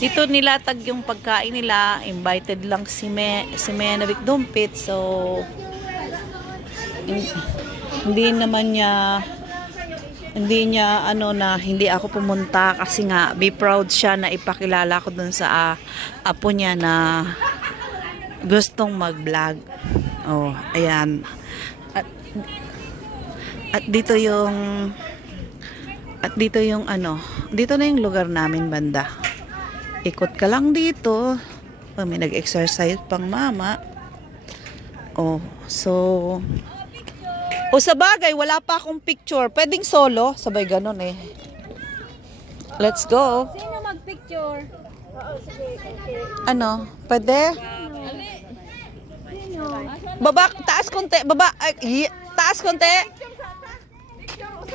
Dito nilatag yung pagkain nila. Invited lang si Menavic Dumpit. So, hindi naman niya ano na hindi ako pumunta kasi nga be proud siya na ipakilala ko dun sa apo niya na gustong mag-vlog. Oh, ayan. At dito yung ano, dito na yung lugar namin banda. Ikot ka lang dito. Oh, may nag-exercise pang mama. Oh, so sa bagay, wala pa akong picture. Pwedeng solo, sabay ganun eh. Let's go. Sino mag-picture? Ano? Pwede? Baba, taas konti. Baba, ay, taas konti.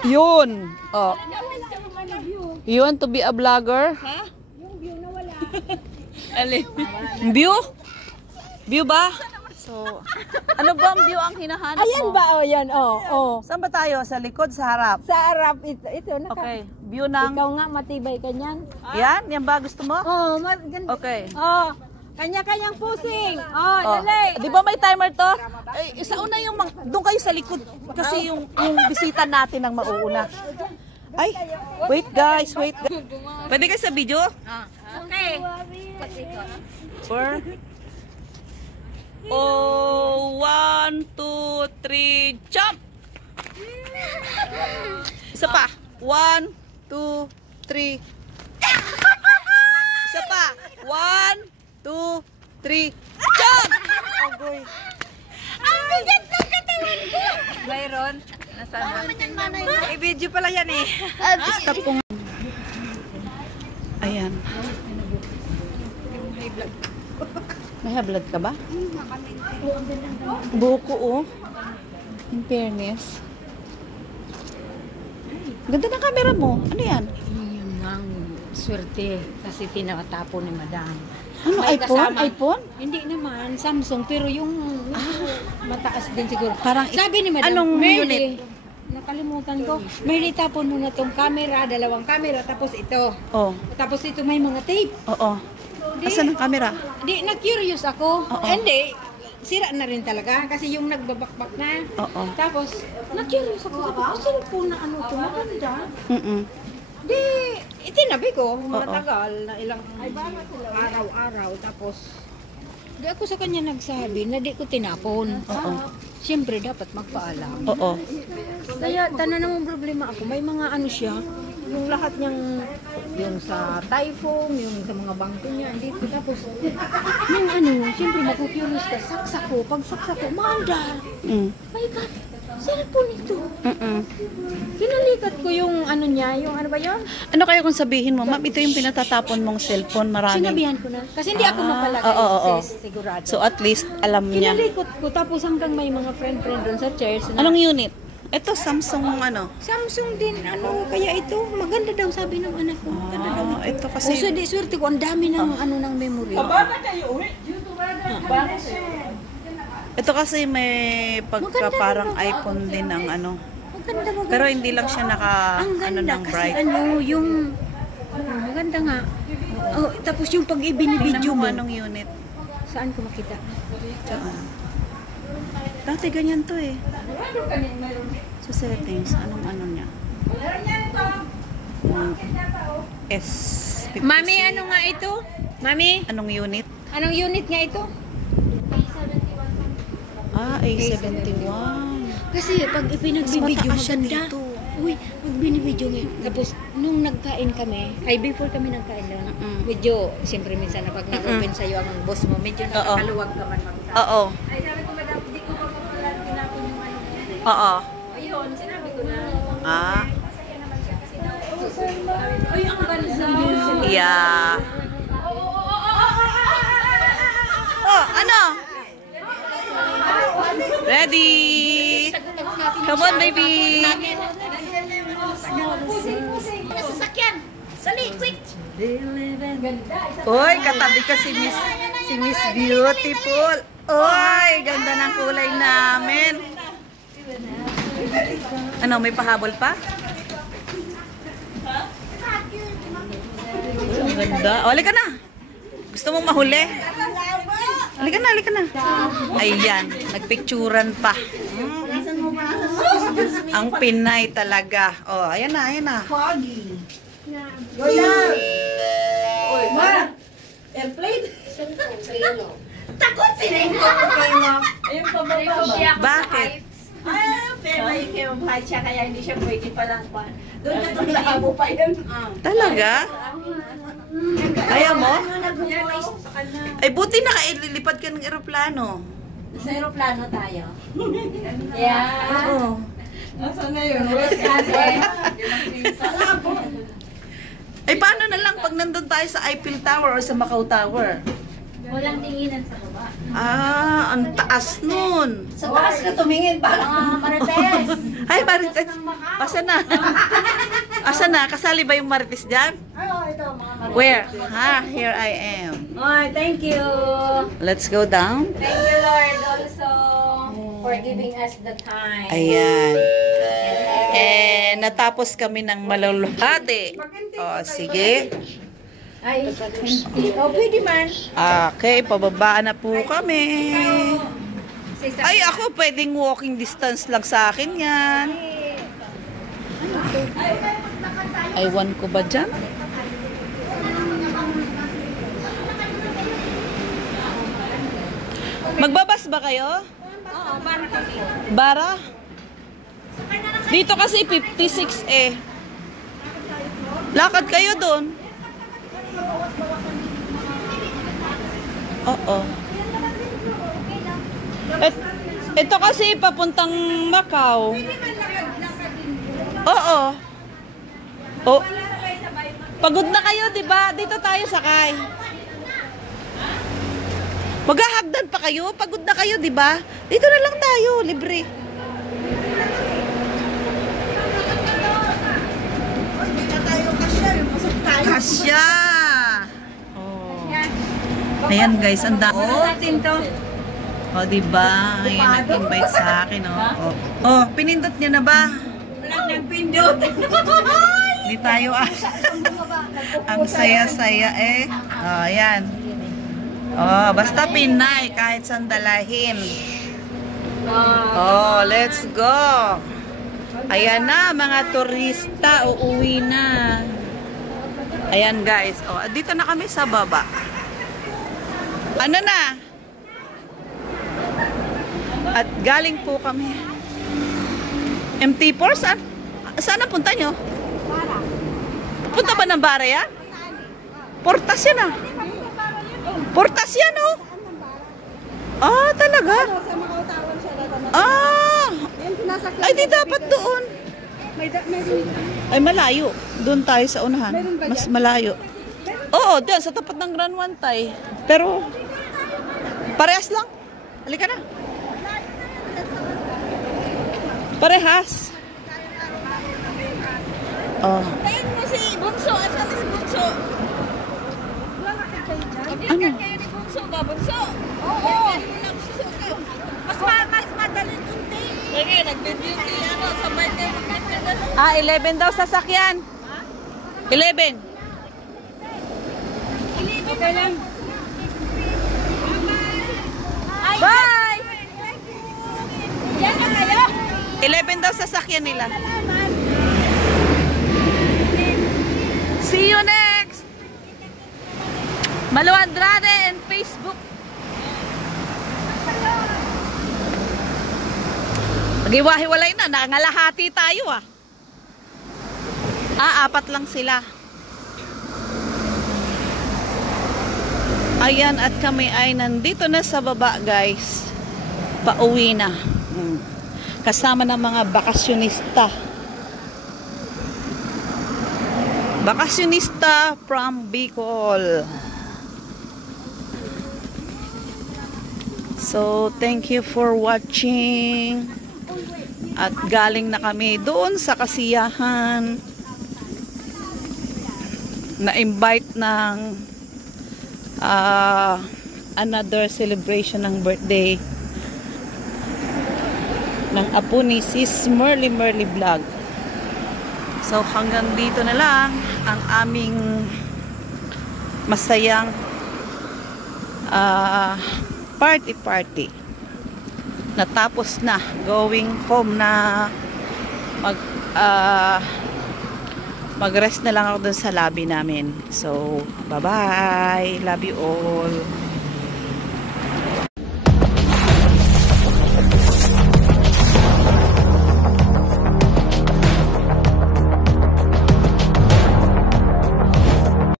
Yun. Oh. You want to be a vlogger? Ha? Yung view na wala. Alin? View? View ba? So, ano ba ang view ang hinahanap mo? Ayan ba? O, yan. Oh. Saan ba tayo? Sa likod, sa harap? Sa harap, ito. Okay. View ng... Ikaw nga, matibay ka niyan. Yan? Yan ba gusto mo? Oh, ganda. Okay. Oh, kanya-kanyang pusing. Oh, dali. Di ba may timer to? Eh, sa una yung... Doon kayo sa likod. Kasi yung bisita natin ang mauuna. Ay, wait guys, wait. Pwede kayo sa video? Okay. Or... Oh, 1, 2, 3, jump! Isa pa. 1, 2, 3. Isa pa. 1, 2, 3, jump! Agoy. Ang bigat ng katawan ko. Mayroon? Nasaan na? I-video pala yan eh. Stop kong... Ayan. May hablad ka ba? Buko oh. In fairness. Ganda ng camera mo. Ano yan? Yun ang swerte kasi tinatapon ni Madam. Ano, May iPhone? kasama. iPhone? Hindi naman, Samsung. Pero yung mataas din siguro. Parang sabi ni Madam, anong Merly, unit? nakalimutan ko. Merly, tapon mo na tong camera, dalawang camera, tapos ito. Oh. Tapos ito may mga tape. Oo. Asan ang camera? Di, na-curious ako. Oo. Hindi, sira na rin talaga kasi yung nagbabakbak na. Oo. Tapos, na-curious ako. Sabi ko, cellphone na ano ito, maganda. Di, itinabi ko, matagal na ilang araw-araw. Tapos, di ako sa kanya nagsabi na di ko tinapon. Oo. Siyempre, dapat magpaalam. Oo. Kaya, tanan namang problema ako. May mga ano siya, yung lahat niyang, yung sa typhoon, yung sa mga bangko niya, dito. Tapos, yung ano, siyempre, makukulos ka, saksak ko. Pag saksak ko, maandar. My God, cellphone ito. Kinalikat ko yung ano niya, yung ano ba yun? Ano kaya kung sabihin mo, ma'am, ito yung pinatatapon mong cellphone, maraming... Sinabihan ko na. Kasi hindi ako mapalagay, oo. sis, sigurado. So at least alam niya. Kinalikot ko, tapos hanggang may mga friend-friend doon sa church. Na, Anong unit? Ito Samsung ano? Samsung din, ano, kaya ito, maganda daw sabi ng anak ko. Maganda daw. Ito Kasi kasi di swerte ko, ang dami ng ano ng memory. ito kasi may pagka Maganda parang naman. iPhone din ang ano. Maganda maganda. Pero hindi lang siya naka ang ano ganda ng kasi bright. ano, yung maganda nga. Oh, tapos yung pag Tingnan ibinibidyo mo mo, anong unit. saan ko makita? Saan? Dati ganyan to eh. So settings, anong ano niya? S56. Mami, ano nga ito? Mami, Anong unit? anong unit nga ito? A71. Kasi pag ipinagbibidyo Mas mataas siya maganda. dito. Uy, pag binibidyo nga. Tapos, nung nagkain kami, ay before kami nagkain lang, medyo, siyempre minsan na pag nag-open sa'yo ang boss mo, medyo nakakaluwag ka man mag-usap. Oo. Ay, sabi ko, madam, di ko pa tinapon yung ano. Oo. Ayun, sinabi ko na. Ah. Masaya naman siya kasi ay, ang ganda. Yeah. Oh, ano? Ready? Come on, baby. Sasakyan. Sali, quick. Uy, katabi ka si Miss Beautiful. Uy, ganda ng kulay namin. Ano, may pahabol pa? Ang ganda. O, halika na. Gusto mong mahuli? Halika na, halika na. Ayan, nagpicturan pa. Ang Pinay talaga. Oh, ayan na, ayan na. Airplane? Takot sila yung Ayun pa ba? Bakit? pero may kinubuhay siya kaya hindi siya pwede palang pa. Doon ka itong labo pa yun. Talaga? Ayaw mo? Nag-voice sa kanya. Ay, buti nakailipad ka ng eroplano. Sa aeroplano tayo. Yeah. Oo. Nasaan na yun? Ay, paano na lang pag nandun tayo sa Eiffel Tower o sa Macau Tower? Walang tinginan sa baba. Ah, ang taas nun. Sa taas ka tumingin parang Marites. Ay, Marites. Asa na? Asa na? Kasali ba yung Marites dyan? Oo, ito mga Marites. Where? Ha, here I am. Oy, thank you. Let's go down. Thank you, Lord, also for giving us the time. Ayan. Eh, natapos kami ng maluluhati. O, sige. Ay, hindi. Oh, pwede man. Okay, pababa na po kami. Ay, ako pwedeng walking distance lang sa akin yan. Aywan ko ba dyan? Magbabas ba kayo? Oo, para kami. Bara? Dito kasi 56 eh. Lakad kayo doon. Oo. Ito kasi papuntang Macau. Oo. Oh. Pagod na kayo, 'di ba? Dito tayo sakay. Maghahagdan pa kayo? Pagod na kayo, 'di ba? Dito na lang tayo, libre. Kasya. Oh. Ayan guys, ang dami. Natin to. O, diba? Ayan, nag-invite sa akin, oh. Oh, pinindot niya na ba? Walang nagpindot. Hindi tayo, ang saya-saya eh. Oh, ayan. Oh, basta Pinay, kahit sandalahin. Oh, let's go. Ayan na, mga turista, uuwi na. Ayan guys, oh, dito na kami sa baba. Ano na? At galing po kami. MT4, saan na punta nyo? Punta ba ng Bara yan? Portas yan ah. Portas yan oh. Ah, talaga? Ah. Ay, di dapat doon. Ay, malayo. Doon tayo sa unahan. Mas malayo. Oo, doon sa tapat ng Grand Wantay. Pero, parehas lang. Halika na. Parehas. Oh. Tayin mo si Bunso. Asan si Bunso? Ano? Kayo ni Bunso ba? Bunso? Oo. Mas madaling unti. Sige, nag-video si ano, sa birthday mo. Ah, 11 daw sasakyan. 11. Okay lang. Bye! Yan na kayo. 11 daw sasakyan nila. See you next! Malu Andrade and Facebook. Mag-iwahiwalay na. Nangalahati tayo ah. Ah, 4 lang sila. Ayan, at kami ay nandito na sa baba guys. Pauwi na. Kasama ng mga bakasyonista. Bakasyonista from Bicol. So, thank you for watching. At galing na kami doon sa kasiyahan. Na-invite ng another celebration ng birthday ng apo ni Sis Merly Vlog. So hanggang dito na lang ang aming masayang party. Natapos na, going home na, mag-rest na lang ako dun sa lobby namin. So, bye-bye. Love you all.